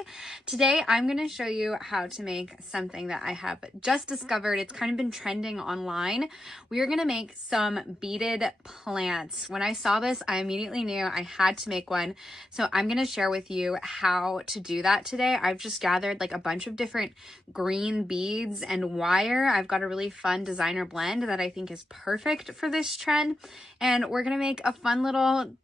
Becky. Today I'm going to show you how to make something that I have just discovered. It's kind of been trending online. We are going to make some beaded plants. When I saw this, I immediately knew I had to make one. So I'm going to share with you how to do that today. I've just gathered like a bunch of different green beads and wire. I've got a really fun designer blend that I think is perfect for this trend. And we're going to make a fun little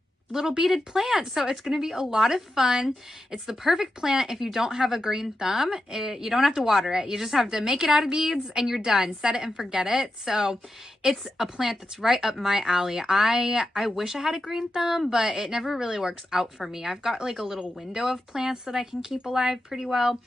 beaded plant. So it's going to be a lot of fun. It's the perfect plant if you don't have a green thumb. You don't have to water it. You just have to make it out of beads and you're done. Set it and forget it. So it's a plant that's right up my alley. I wish I had a green thumb, but it never really works out for me. I've got like a little window of plants that I can keep alive pretty well.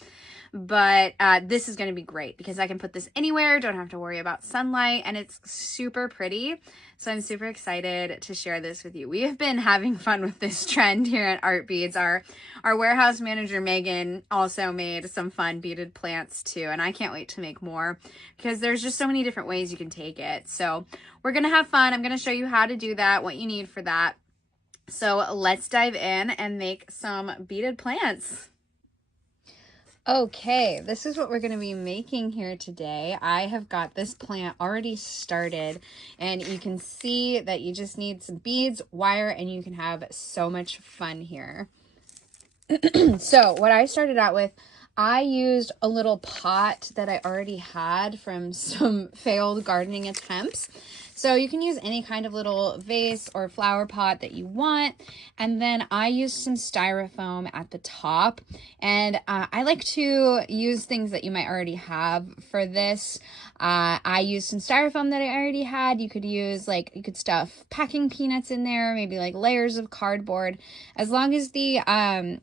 But this is going to be great because I can put this anywhere, don't have to worry about sunlight, and it's super pretty. So I'm super excited to share this with you. We have been having fun with this trend here at Art Beads. Our warehouse manager, Megan, also made some fun beaded plants too, and I can't wait to make more because there's just so many different ways you can take it. So we're going to have fun. I'm going to show you how to do that, what you need for that. So let's dive in and make some beaded plants. Okay, this is what we're going to be making here today. I have got this plant already started, and you can see that you just need some beads, wire, and you can have so much fun here. So what I started out with, I used a little pot that I already had from some failed gardening attempts. So you can use any kind of little vase or flower pot that you want. And then I used some styrofoam at the top. And I like to use things that you might already have for this. I used some styrofoam that I already had. You could use you could stuff packing peanuts in there, maybe like layers of cardboard, as long as the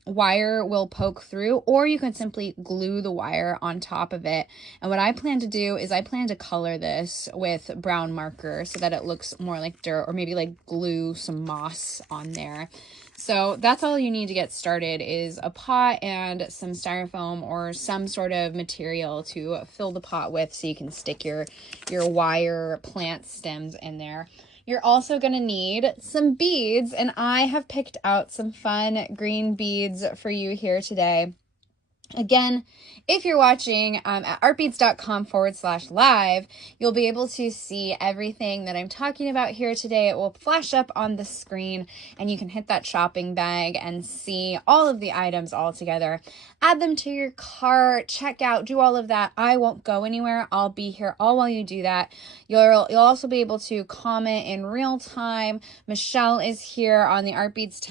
wire will poke through, or you could simply glue the wire on top of it. And what I plan to do is I plan to color this with brown marker so that it looks more like dirt, or maybe like glue some moss on there. So that's all you need to get started is a pot and some styrofoam or some sort of material to fill the pot with so you can stick your wire plant stems in there. You're also going to need some beads, and I have picked out some fun green beads for you here today. Again, if you're watching at artbeads.com/live, you'll be able to see everything that I'm talking about here today. It will flash up on the screen, and you can hit that shopping bag and see all of the items all together. Add them to your cart, check out, do all of that. I won't go anywhere. I'll be here all while you do that. You'll also be able to comment in real time. Michelle is here on the Art Beads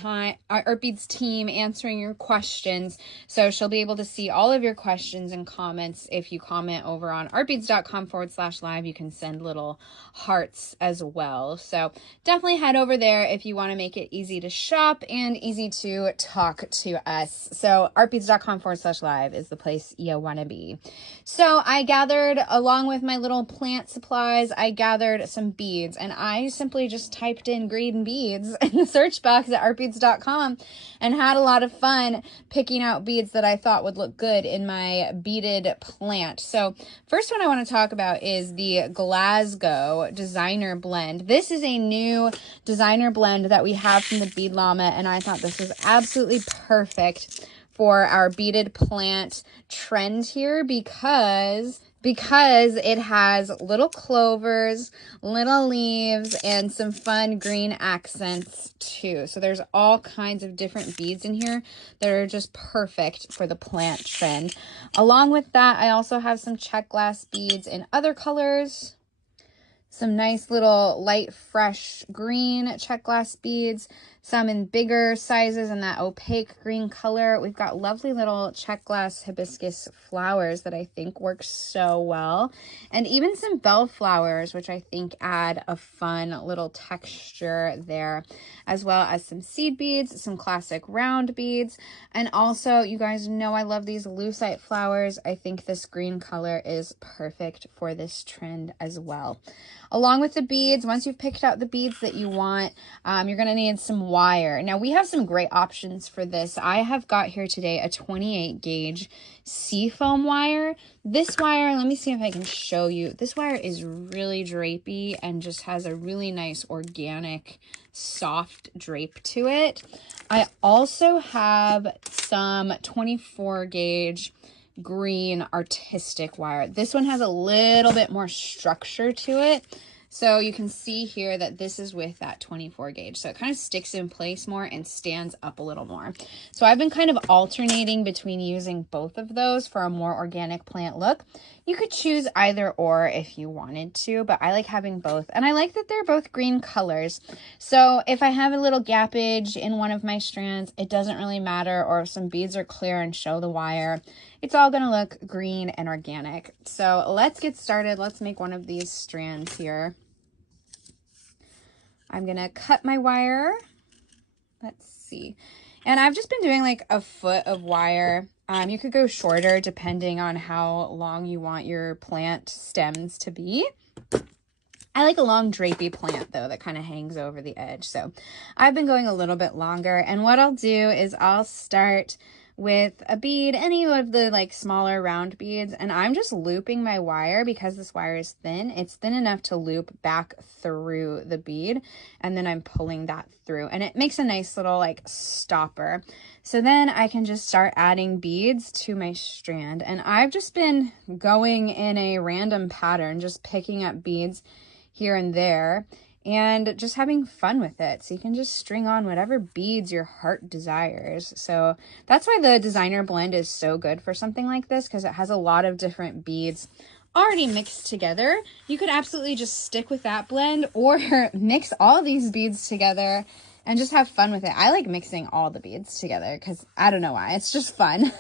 team answering your questions, so she'll be able to see all of your questions and comments. If you comment over on artbeads.com/live, you can send little hearts as well. So definitely head over there if you want to make it easy to shop and easy to talk to us. So artbeads.com/live is the place you want to be. So I gathered, along with my little plant supplies, I gathered some beads, and I simply just typed in green beads in the search box at artbeads.com and had a lot of fun picking out beads that I thought would look good in my beaded plant. So first one I want to talk about is the Glasgow designer blend. This is a new designer blend that we have from the Bead Llama, and I thought this was absolutely perfect for our beaded plant trend here because it has little clovers, little leaves, and some fun green accents too. So there's all kinds of different beads in here that are just perfect for the plant trend. Along with that, I also have some check glass beads in other colors. Some nice little light, fresh green check glass beads, some in bigger sizes in that opaque green color. We've got lovely little check glass hibiscus flowers that I think work so well. And even some bell flowers, which I think add a fun little texture there, as well as some seed beads, some classic round beads. And also, you guys know I love these lucite flowers. I think this green color is perfect for this trend as well. Along with the beads, once you've picked out the beads that you want, you're going to need some wire. Now we have some great options for this. I have got here today a 28 gauge seafoam wire. This wire, let me see if I can show you. This wire is really drapey and just has a really nice organic soft drape to it. I also have some 24 gauge green artistic wire. This one has a little bit more structure to it. So you can see here that this is with that 24 gauge. So it kind of sticks in place more and stands up a little more. So I've been kind of alternating between using both of those for a more organic plant look. You could choose either or if you wanted to, but I like having both. And I like that they're both green colors. So if I have a little gappage in one of my strands, it doesn't really matter. Or if some beads are clear and show the wire, it's all gonna look green and organic. So let's get started. Let's make one of these strands here. I'm gonna cut my wire. Let's see. And I've just been doing like a foot of wire. You could go shorter depending on how long you want your plant stems to be. I like a long drapey plant though that kind of hangs over the edge. So I've been going a little bit longer. And what I'll do is I'll start with a bead, any of the like smaller round beads, and I'm just looping my wire because this wire is thin. It's thin enough to loop back through the bead, and then I'm pulling that through, and it makes a nice little like stopper. So then I can just start adding beads to my strand, and I've just been going in a random pattern, just picking up beads here and there and just having fun with it. So you can just string on whatever beads your heart desires. So that's why the designer blend is so good for something like this, because it has a lot of different beads already mixed together. You could absolutely just stick with that blend or mix all these beads together and just have fun with it. I like mixing all the beads together because I don't know why, it's just fun.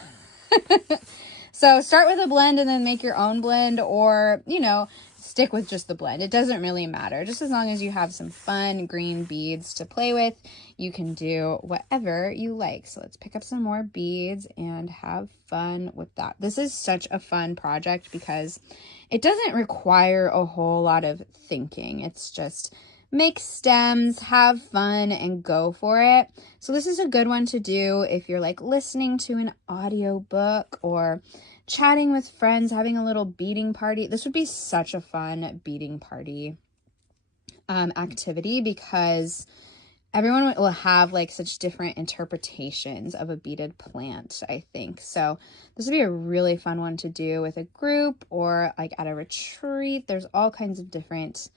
So start with a blend and then make your own blend, or, you know, stick with just the blend. It doesn't really matter. Just as long as you have some fun green beads to play with, you can do whatever you like. So let's pick up some more beads and have fun with that. This is such a fun project because it doesn't require a whole lot of thinking. It's just make stems, have fun, and go for it. So this is a good one to do if you're like listening to an audiobook or chatting with friends, having a little beading party. This would be such a fun beading party activity because everyone will have like such different interpretations of a beaded plant, I think. So this would be a really fun one to do with a group or like at a retreat. There's all kinds of different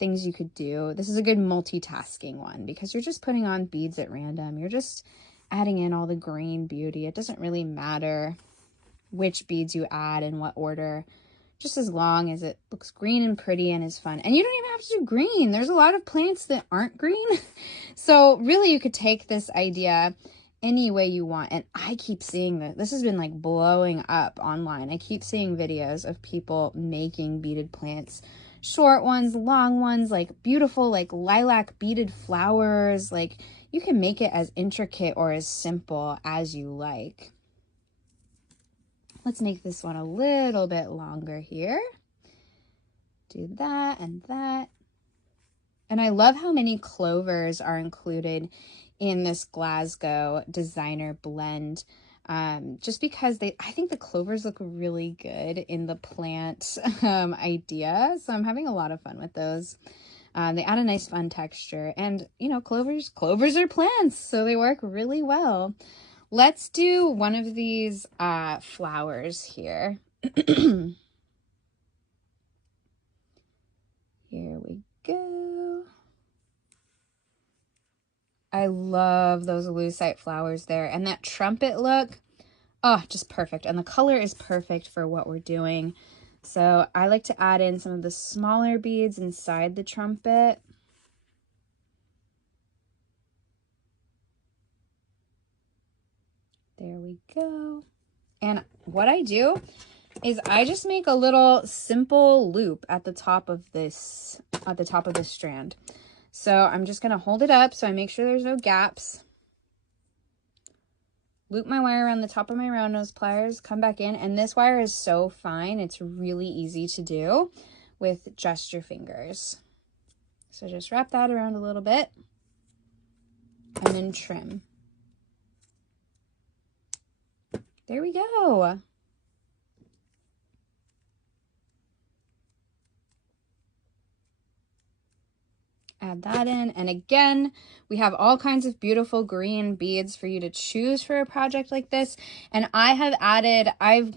things you could do. This is a good multitasking one because you're just putting on beads at random. You're just adding in all the green beauty. It doesn't really matter which beads you add in what order, just as long as it looks green and pretty and is fun. And you don't even have to do green. There's a lot of plants that aren't green. So really you could take this idea any way you want. And I keep seeing this has been like blowing up online. I keep seeing videos of people making beaded plants, short ones, long ones, like beautiful, like lilac beaded flowers. Like you can make it as intricate or as simple as you like. Let's make this one a little bit longer here. Do that and that. And I love how many clovers are included in this Glasgow designer blend. Just because I think the clovers look really good in the plant idea. So I'm having a lot of fun with those. They add a nice fun texture, and you know, clovers are plants, so they work really well. Let's do one of these flowers here. Here we go. I love those lucite flowers there. And that trumpet look, oh, just perfect. And the color is perfect for what we're doing. So I like to add in some of the smaller beads inside the trumpet. There we go. And what I do is I just make a little simple loop at the top of this strand. So I'm just going to hold it up so I make sure there's no gaps. Loop my wire around the top of my round nose pliers, come back in, and this wire is so fine. It's really easy to do with just your fingers. So just wrap that around a little bit. and then trim. There we go. Add that in, and again, we have all kinds of beautiful green beads for you to choose for a project like this. And I've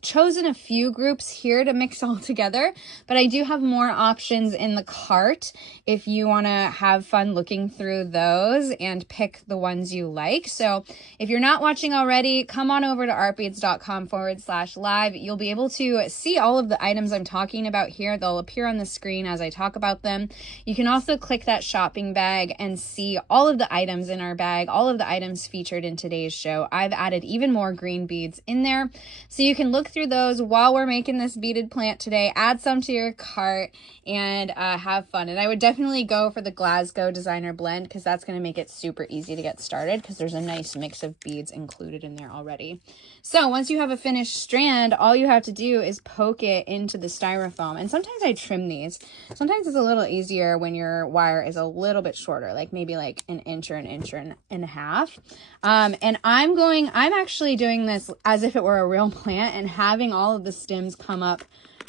chosen a few groups here to mix all together, but I do have more options in the cart if you want to have fun looking through those and pick the ones you like. So if you're not watching already, come on over to artbeads.com/live. You'll be able to see all of the items I'm talking about here. They'll appear on the screen as I talk about them. You can also click that shopping bag and see all of the items in our bag, all of the items featured in today's show. I've added even more green beads in there, so you can look through those while we're making this beaded plant today. Add some to your cart and have fun. And I would definitely go for the Glasgow Designer Blend, because that's going to make it super easy to get started, because there's a nice mix of beads included in there already. So once you have a finished strand, all you have to do is poke it into the styrofoam. And sometimes I trim these. Sometimes it's a little easier when your wire is a little bit shorter, like maybe like an inch or an inch and a half. And I'm actually doing this as if it were a real plant and having all of the stems come up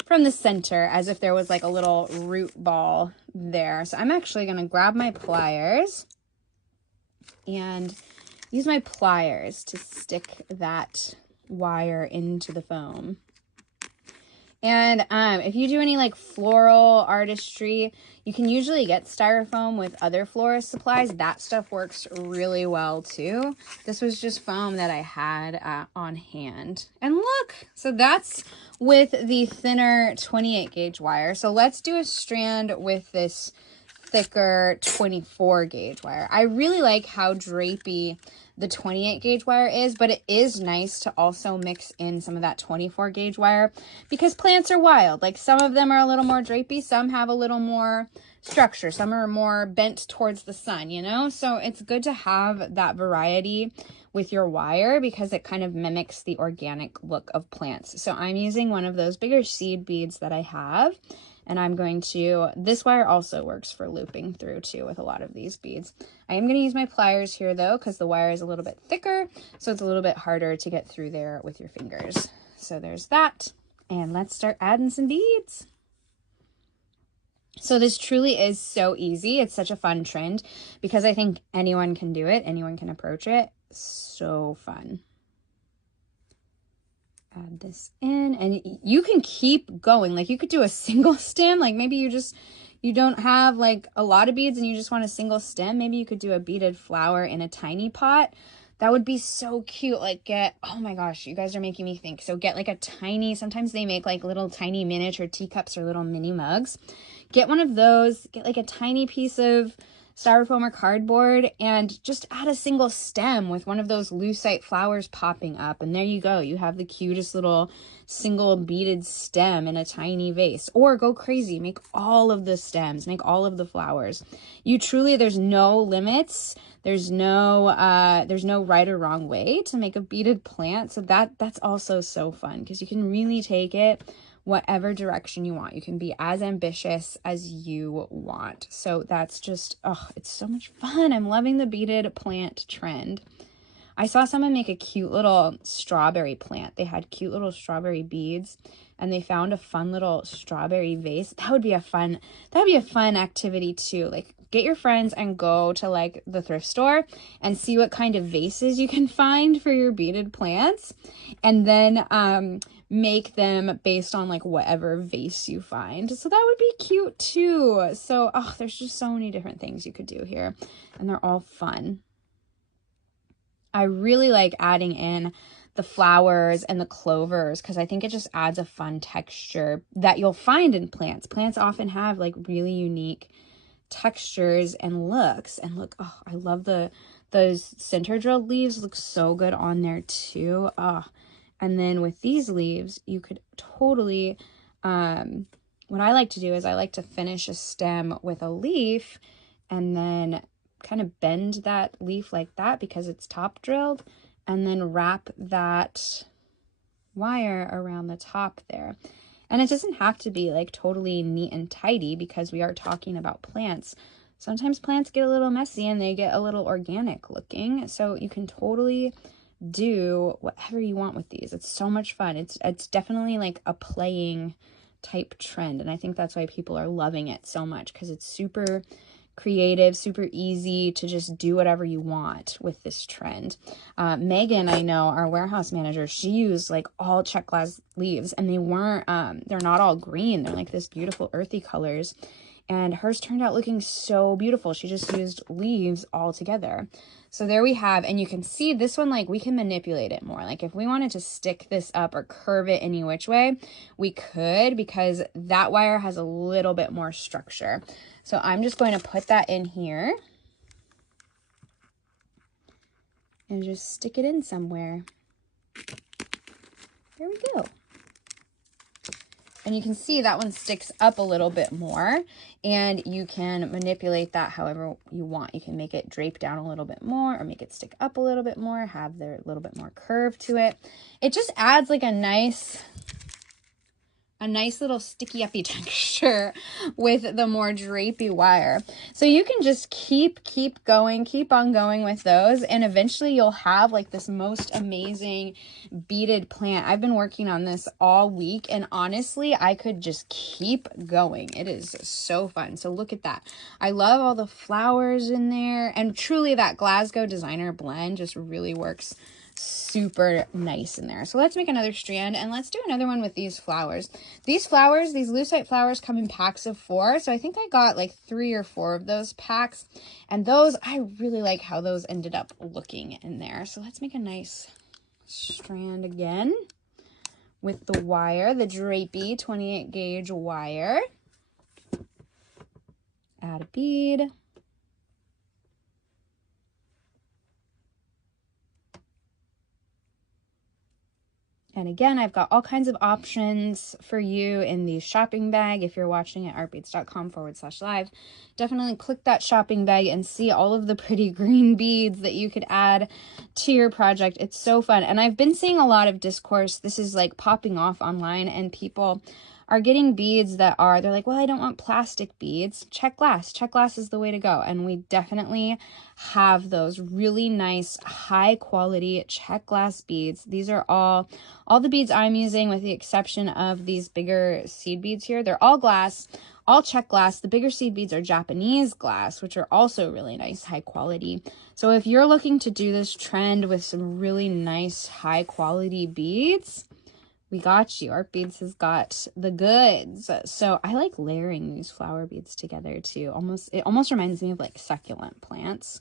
from the center as if there was like a little root ball there. So I'm actually going to grab my pliers and use my pliers to stick that wire into the foam. And if you do any like floral artistry, you can usually get styrofoam with other florist supplies. That stuff works really well too. This was just foam that I had on hand. And look, so that's with the thinner 28 gauge wire. So let's do a strand with this thicker 24 gauge wire. I really like how drapey the 28 gauge wire is, but it is nice to also mix in some of that 24 gauge wire, because plants are wild. Like, some of them are a little more drapey, some have a little more structure, some are more bent towards the sun, you know? So it's good to have that variety with your wire, because it kind of mimics the organic look of plants. So I'm using one of those bigger seed beads that I have, and I'm going to, this wire also works for looping through too with a lot of these beads. I am going to use my pliers here though, because the wire is a little bit thicker, so it's a little bit harder to get through there with your fingers. So there's that, and let's start adding some beads. So this truly is so easy. It's such a fun trend, because I think anyone can do it, anyone can approach it. So fun. Add this in, and you can keep going. Like, you could do a single stem, like maybe you don't have like a lot of beads and you just want a single stem. Maybe you could do a beaded flower in a tiny pot. That would be so cute. Like, oh my gosh, you guys are making me think. So get like a tiny, sometimes they make like little tiny miniature teacups or little mini mugs. Get one of those, get like a tiny piece of styrofoam or cardboard, and just add a single stem with one of those lucite flowers popping up, and there you go. You have the cutest little single beaded stem in a tiny vase. Or go crazy, make all of the stems, make all of the flowers. You truly, there's no limits. There's no right or wrong way to make a beaded plant. So that's also so fun, because you can really take it whatever direction you want. You can be as ambitious as you want. So that's just, oh, it's so much fun. I'm loving the beaded plant trend. I saw someone make a cute little strawberry plant. They had cute little strawberry beads, and they found a fun little strawberry vase. That would be a fun activity too. Like, get your friends and go to like the thrift store and see what kind of vases you can find for your beaded plants, and then make them based on like whatever vase you find. So that would be cute too. So, oh, there's just so many different things you could do here, and they're all fun. I really like adding in the flowers and the clovers, because I think it just adds a fun texture that you'll find in plants. Plants often have like really unique textures and looks. And look, oh, I love those center drilled leaves look so good on there too. Oh, and then with these leaves, you could totally, what I like to do is I like to finish a stem with a leaf and then kind of bend that leaf like that because it's top drilled, and then wrap that wire around the top there. And it doesn't have to be like totally neat and tidy, because we are talking about plants. Sometimes plants get a little messy and they get a little organic looking. So you can totally do whatever you want with these. It's so much fun. It's definitely like a playing type trend. And I think that's why people are loving it so much, because it's super creative, super easy to just do whatever you want with this trend. Megan, I know, our warehouse manager, she used like all check glass leaves, and they're not all green. They're like this beautiful earthy colors. And hers turned out looking so beautiful. She just used leaves all together. So there we have, and you can see this one, like we can manipulate it more. Like if we wanted to stick this up or curve it any which way, we could, because that wire has a little bit more structure. So I'm just going to put that in here and just stick it in somewhere. There we go. And you can see that one sticks up a little bit more, and you can manipulate that however you want. You can make it drape down a little bit more or make it stick up a little bit more, have there a little bit more curve to it. It just adds like a nice little sticky uppy texture with the more drapey wire. So you can just keep on going with those, and eventually you'll have like this most amazing beaded plant. I've been working on this all week, and honestly, I could just keep going. It is so fun. So look at that. I love all the flowers in there, and truly that Glasgow designer blend just really works super nice in there. So let's make another strand, and let's do another one with these flowers. These lucite flowers come in packs of 4. So I think I got like 3 or 4 of those packs, and those, I really like how those ended up looking in there. So let's make a nice strand again with the wire, the drapey 28 gauge wire. Add a bead. And again, I've got all kinds of options for you in the shopping bag. If you're watching at artbeads.com/live, definitely click that shopping bag and see all of the pretty green beads that you could add to your project. It's so fun. And I've been seeing a lot of discourse. This is like popping off online, and people are getting beads they're like, well, I don't want plastic beads. Check glass. Check glass is the way to go. And we definitely have those really nice, high quality check glass beads. These are all the beads I'm using, with the exception of these bigger seed beads here. They're all glass, all check glass. The bigger seed beads are Japanese glass, which are also really nice, high quality. So if you're looking to do this trend with some really nice, high quality beads, we got you. Art Beads has got the goods. So I like layering these flower beads together too. It almost reminds me of like succulent plants.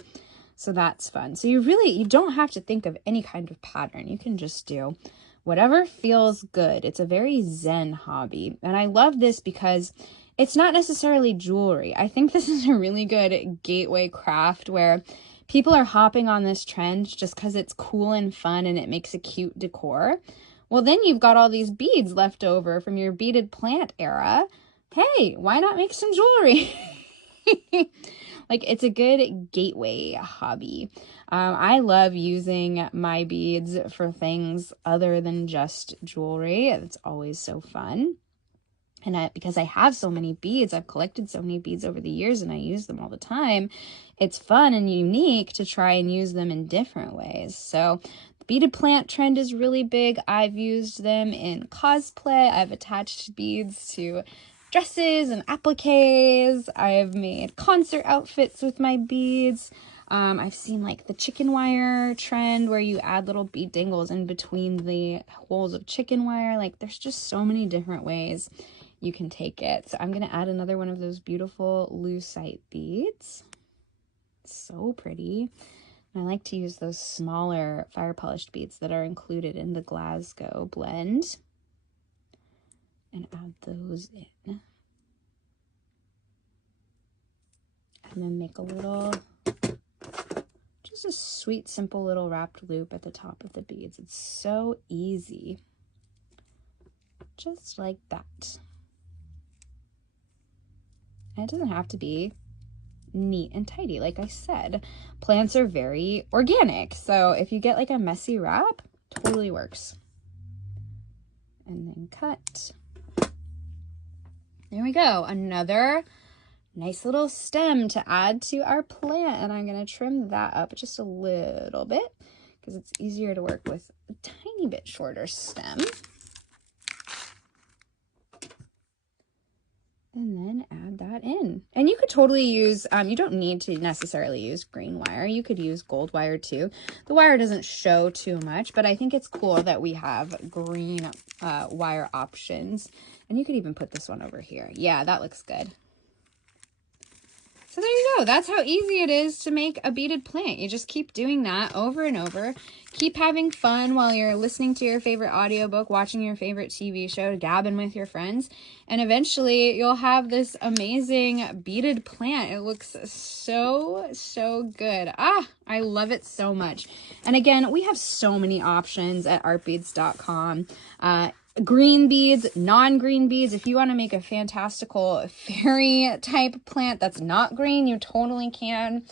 So that's fun. So you don't have to think of any kind of pattern. You can just do whatever feels good. It's a very zen hobby. And I love this because it's not necessarily jewelry. I think this is a really good gateway craft where people are hopping on this trend just because it's cool and fun and it makes a cute decor. Well, then you've got all these beads left over from your beaded plant era. Hey, why not make some jewelry? Like, it's a good gateway hobby. I love using my beads for things other than just jewelry. It's always so fun. And because I have so many beads, I've collected so many beads over the years and I use them all the time. It's fun and unique to try and use them in different ways. So the beaded plant trend is really big. I've used them in cosplay. I've attached beads to dresses and appliques. I've made concert outfits with my beads. I've seen like the chicken wire trend where you add little bead dangles in between the holes of chicken wire. Like, there's just so many different ways you can take it. So I'm going to add another one of those beautiful lucite beads. So pretty. And I like to use those smaller fire polished beads that are included in the Glasgow blend. And add those in. And then make a little, just a sweet, simple little wrapped loop at the top of the beads. It's so easy. Just like that. And it doesn't have to be neat and tidy. Like I said, plants are very organic. So if you get like a messy wrap, totally works. And then cut. There we go. Another nice little stem to add to our plant. And I'm going to trim that up just a little bit because it's easier to work with a tiny bit shorter stem. And then add that in. And you could totally use, you don't need to necessarily use green wire. You could use gold wire too. The wire doesn't show too much, but I think it's cool that we have green wire options. And you could even put this one over here. Yeah, that looks good. So there you go. That's how easy it is to make a beaded plant. You just keep doing that over and over. Keep having fun while you're listening to your favorite audiobook, watching your favorite TV show, gabbing with your friends. And eventually you'll have this amazing beaded plant. It looks so, so good. Ah, I love it so much. And again, we have so many options at artbeads.com. Green beads, non-green beads. If you want to make a fantastical fairy type plant that's not green, you totally can.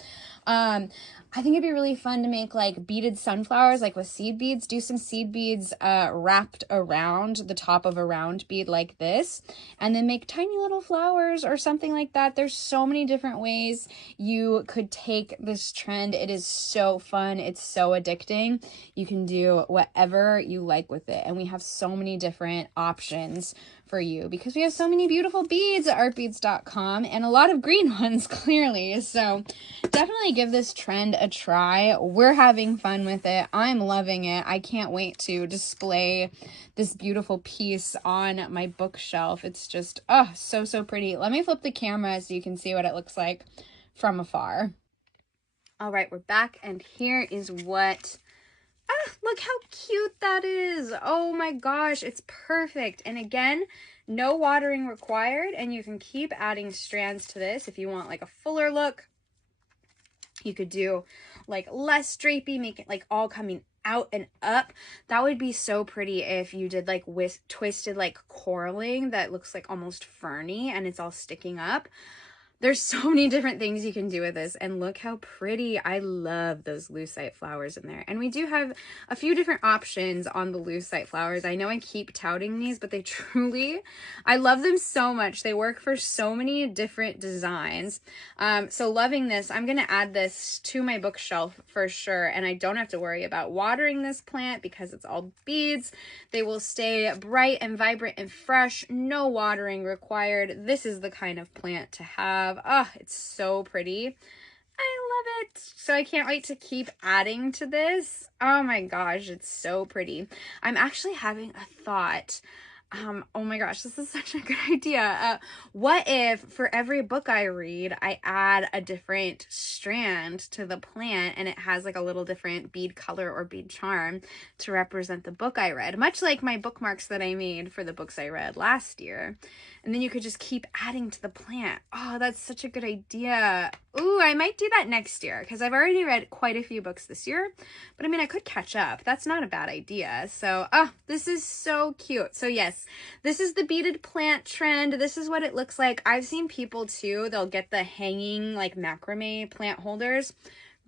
I think it'd be really fun to make like beaded sunflowers, like with seed beads. Do some seed beads wrapped around the top of a round bead like this, and then make tiny little flowers or something like that. There's so many different ways you could take this trend. It is so fun. It's so addicting. You can do whatever you like with it. And we have so many different options for you because we have so many beautiful beads at artbeads.com and a lot of green ones clearly. So definitely give this trend a try. We're having fun with it. I'm loving it. I can't wait to display this beautiful piece on my bookshelf. It's just, oh, so, so pretty. Let me flip the camera so you can see what it looks like from afar. All right, we're back and here is what look how cute that is. Oh my gosh, it's perfect. And again, no watering required, and you can keep adding strands to this if you want like a fuller look. You could do like less drapey, make it like all coming out and up. That would be so pretty if you did like with twisted like coraling that looks like almost ferny and it's all sticking up. There's so many different things you can do with this, and look how pretty. I love those lucite flowers in there. And we do have a few different options on the lucite flowers. I know I keep touting these, but they truly, I love them so much. They work for so many different designs. So loving this. I'm going to add this to my bookshelf for sure, and I don't have to worry about watering this plant because it's all beads. They will stay bright and vibrant and fresh. No watering required. This is the kind of plant to have. Oh, it's so pretty. I love it. So I can't wait to keep adding to this. Oh my gosh, it's so pretty. I'm actually having a thought. Oh my gosh, this is such a good idea. What if for every book I read, I add a different strand to the plant and it has like a little different bead color or bead charm to represent the book I read, much like my bookmarks that I made for the books I read last year. And then you could just keep adding to the plant. Oh, that's such a good idea. Ooh, I might do that next year because I've already read quite a few books this year. But I mean, I could catch up. That's not a bad idea. So, this is so cute. So yes, this is the beaded plant trend. This is what it looks like. I've seen people too, they'll get the hanging like macrame plant holders.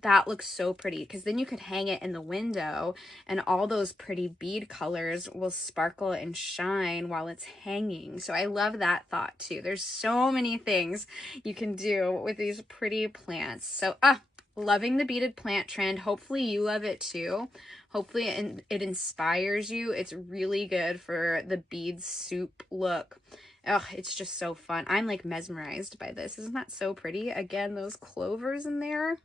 That looks so pretty because then you could hang it in the window and all those pretty bead colors will sparkle and shine while it's hanging. So I love that thought too. There's so many things you can do with these pretty plants. So loving the beaded plant trend. Hopefully you love it too. Hopefully it inspires you. It's really good for the bead soup look. Oh, it's just so fun. I'm like mesmerized by this. Isn't that so pretty? Again, those clovers in there.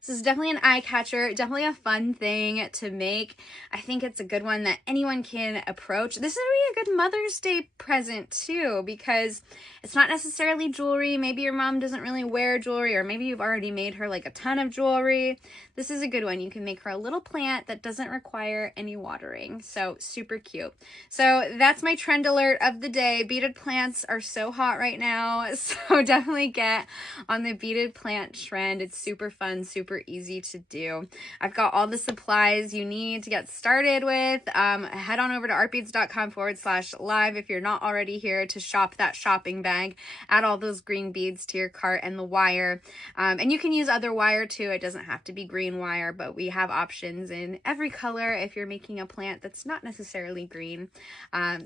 This is definitely an eye catcher, definitely a fun thing to make. I think it's a good one that anyone can approach. This would be a good Mother's Day present too, because it's not necessarily jewelry. Maybe your mom doesn't really wear jewelry, or maybe you've already made her like a ton of jewelry. This is a good one. You can make her a little plant that doesn't require any watering. So super cute. So that's my trend alert of the day. Beaded plants are so hot right now. So definitely get on the beaded plant trend. It's super super fun, super easy to do. I've got all the supplies you need to get started with. Head on over to artbeads.com/live if you're not already here to shop that shopping bag. Add all those green beads to your cart and the wire. And you can use other wire too. It doesn't have to be green wire, but we have options in every color if you're making a plant that's not necessarily green.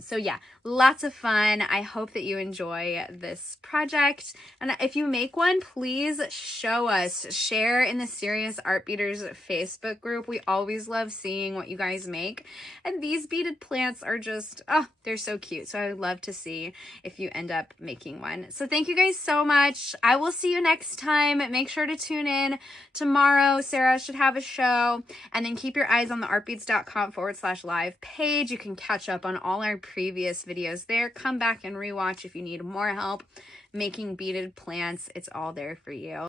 So yeah, lots of fun. I hope that you enjoy this project. And if you make one, please show us. Share in the Serious Art Beaters Facebook group. We always love seeing what you guys make. And these beaded plants are just, oh, they're so cute. So I would love to see if you end up making one. So thank you guys so much. I will see you next time. Make sure to tune in tomorrow. Sarah should have a show. And then keep your eyes on the artbeads.com/live page. You can catch up on all our previous videos there. Come back and rewatch if you need more help making beaded plants. It's all there for you.